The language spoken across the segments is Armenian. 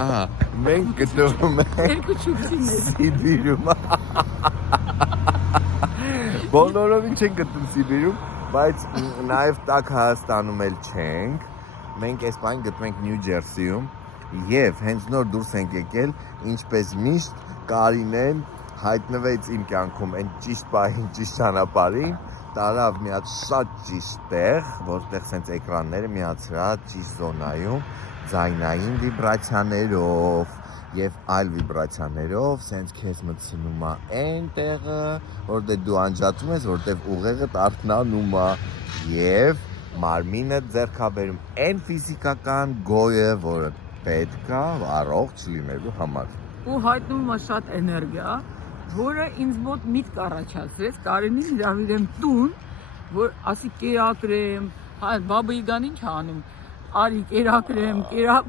Ահա, մենք գտնվում ենք Երկու չուքսիներ։ Սիբիրում։ Բոլորովին չենք գտնում Սիբիրում, բայց նաև տակ Հայաստանում էլ չենք։ Մենք այս բան գտնում ենք Նյու Ջերսիում եւ հենց նոր դուրս ենք եկել, ինչպես միշտ Կարինեն հայտնվեց իմ կյանքում այն ճիշտ պահին, ճիշտ ճանապարհին, տարավ մի հատ շատ ճիշտ տեղ, որտեղ սենց էկրանները միացրած ճիշտ զոնայում, ձայնային վիբրացիաներով եւ այլ վիբրացիաներով, սենց քեզ մտցնում է այն տեղը, որտեղ դու անջատում ես, որտեղ ուղեղը արթնանում է եւ մարմինը ձեռքաբերում այն ֆիզիկական գոյը, որը պետք է առողջ լինելու համար։ Ու հայտնում է շատ էներգիա, որը ինձ մոտ միտք առաջացրեց, Կարենին հրավիրեմ տուն, որ ասի կերակրեմ, բաբայի գան ինչ անում, արի կերակրեմ,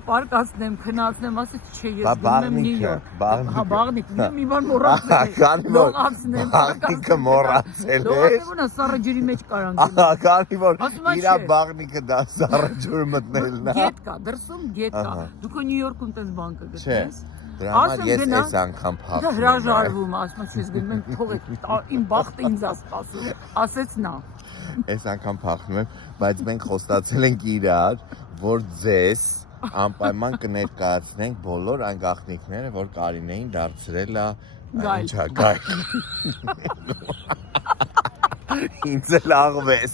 պարկացնեմ, քնացնեմ, ասեց չէ, ես գնում եմ Նյու Յորք։ Հա, բաղնիկ, մի բան մոռացել եմ, բաղնիկը մոռացել է։ Լողացնեմ, սառը ջրի մեջ կարան գնում։ Կարանի որ իրա բաղնիկը դա սառը ջուր մտնելն է։ Գետ կա, դրսում գետ կա, դուք Նյու Յորքում տես բան կգտնես։ Դրա համար ես այս անգամ փախնում եմ։ Հրաժարվում, ասում ես գնում եմ թողեք, իմ բախտը ինձ է սպասում, ասեց նա։ Այս անգամ փախնում եմ, բայց մենք խոստացել ենք իրար, որ ձեզ անպայման կներկայացնենք բոլոր այն գաղտնիքները, որ Կարինեին դարձրել է ինչա գայլ։ Ինձ էլ աղվես։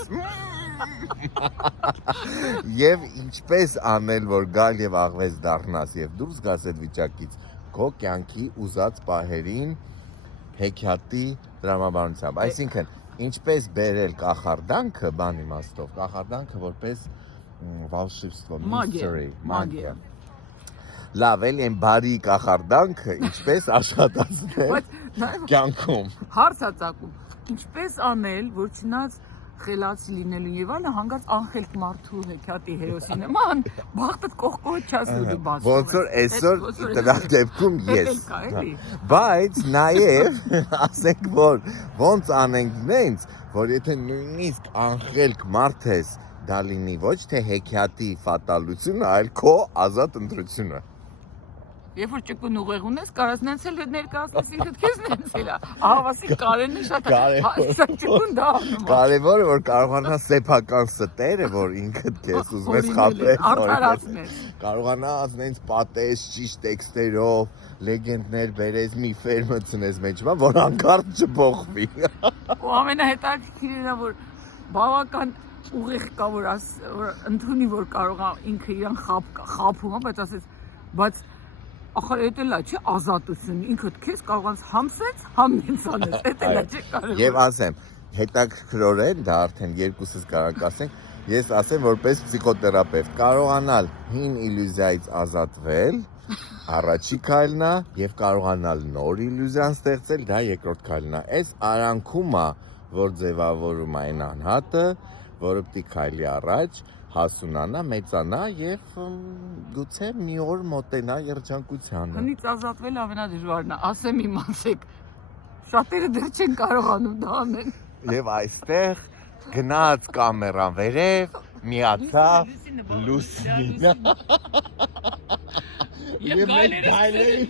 Եվ ինչպես անել, որ գալ եւ աղվես դառնաս եւ դուրս գաս այդ վիճակից քո կյանքի ուզած պահերին հեքիաթի դրամաբանությամբ։ Այսինքն, ինչպես բերել կախարդանքը բան իմաստով, կախարդանքը որպես волшебство, mystery, մագիա։ Լավ, էլի այն բարի կախարդանքը ինչպես աշխատացնել կյանքում։ Հարց ա ծագում, ինչպես անել, որ չնայած խելացի լինելու եւ այլն հանգած անխելք մարդու հեքիաթի հերոսի նման բախտդ կողքով չաս ու դու բացում։ Ոնց որ այսօր դրա դեպքում ես։ Բայց նաեւ ասենք որ ոնց անենք նենց, որ եթե նույնիսկ անխելք մարդ ես, դա լինի ոչ թե հեքիաթի ֆատալությունը, այլ քո ազատ ընտրությունը։ Երբ որ ճկուն ուղեղ ունես, կարաս նենց էլ ներկայացնես ինքդ քեզ նենց էլա։ Ահավասիկ Կարենը շատ ճկուն դա անում։ Կարևորը որ կարողանաս սեփական ստերը, որ ինքդ քեզ ուզում ես խաբես, արդարացնես։ Կարողանաս նենց պատես ճիշտ տեքստերով, լեգենդներ բերես, միֆեր մտցնես մեջը, որ անկարծ չփոխվի։ Ու ամենահետաքրքիրն է, որ բավական ուղեղ կա, որ ընդունի, որ կարող է ինքը իրան խաբում, բայց ասես, բայց ախր էդ էլա չէ ազատություն, ինքդ քեզ կարողանաս համսեց, նենց անես, էդ էլա չէ կարևոր։ Եվ ասեմ, հետաքրքրորեն, դա արդեն երկուսս կարող ասենք, ես ասեմ որպես պսիխոթերապևտ, կարողանալ հին իլյուզիայից ազատվել, առաջի քայլն է, եւ կարողանալ նոր իլյուզիան ստեղծել, դա երկրորդ քայլն է։ Այս արանքում է, որ ձևավորում է այն անհատը, որը պիտի քայլի առաջ, հասունանա, մեծանա եւ գուցե մի օր մոտենա երջանկությանը։ Հնից ազատվել ամենադժվարն է, ասեմ իմացեք, շատերը դեռ չեն կարողանում դա անել։ Եվ այստեղ գնաց կամերան վերև, միացավ Լուսինը։ Եվ գայլերի